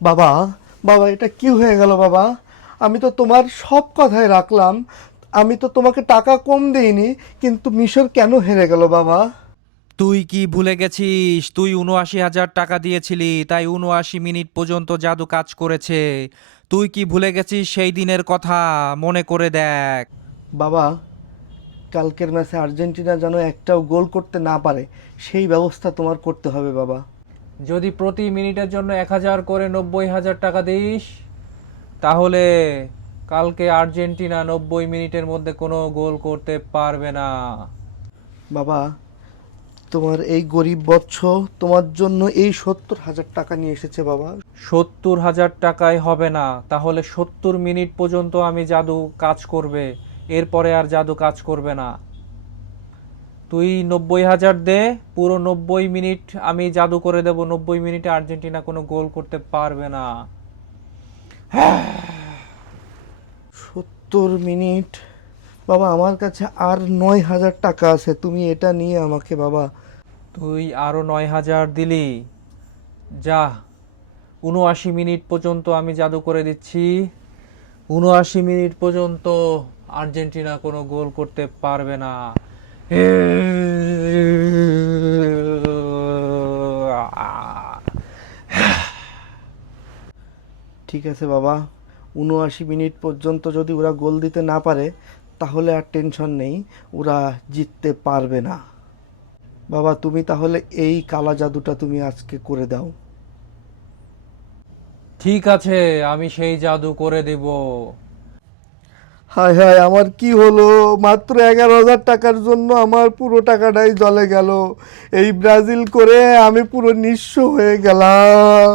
বাবা, বাবা, এটা কি হয়ে গেল বাবা? আমি তো তোমার সব কথাই রাখলাম। আমি তো তোমাকে টাকা কম দেইনি, কিন্তু মিশর কেন হেরে গেল বাবা? তুই কি ভুলে গেছিস? তুই ৭৯,০০০ টাকা দিয়েছিলি, তাই ৭৯ মিনিট পর্যন্ত জাদু কাজ করেছে। তুই কি ভুলে গেছিস সেই দিনের কথা? মনে করে দেখ। বাবা, কালকের ম্যাচে আর্জেন্টিনা যেন একটাও গোল করতে না পারে, সেই ব্যবস্থা তোমার করতে হবে বাবা। যদি প্রতি মিনিটের জন্য ১,০০০ করে ৯০,০০০ টাকা দিস, তাহলে কালকে আর্জেন্টিনা ৯০ মিনিটের মধ্যে কোনো গোল করতে পারবে না। বাবা, তোমার এই গরিব বৎস তোমার জন্য এই ৭০,০০০ টাকা নিয়ে এসেছে বাবা। ৭০,০০০ টাকায় হবে না, তাহলে ৭০ মিনিট পর্যন্ত আমি জাদু কাজ করবে, এরপরে আর জাদু কাজ করবে না। তুই ৯০,০০০ দে, পুরো ৯০ মিনিট আমি জাদু করে দেব, ৯০ মিনিটে আর্জেন্টিনা কোনো গোল করতে পারবে না। ৭০ মিনিট? বাবা, আমার কাছে আর ৯,০০০ টাকা আছে, তুমি এটা নিয়ে আমাকে বাবা। তুই আরো ৯,০০০ দিলি, যা, ৭৯ মিনিট পর্যন্ত আমি জাদু করে দিচ্ছি। ৭৯ মিনিট পর্যন্ত আর্জেন্টিনা কোনো গোল করতে পারবে না। ঠিক আছে বাবা, ৭৯ মিনিট পর্যন্ত যদি ওরা গোল দিতে না পারে, তাহলে আর টেনশন নেই, ওরা জিততে পারবে না। বাবা, তুমি তাহলে এই কালা জাদুটা তুমি আজকে করে দাও। ঠিক আছে, আমি সেই জাদু করে দেব। হায় হায়, আমার কি হলো? মাত্র ১১,০০০ টাকার জন্য আমার পুরো টাকাটাই জলে গেল। এই ব্রাজিল করে আমি পুরো নিঃস্ব হয়ে গেলাম।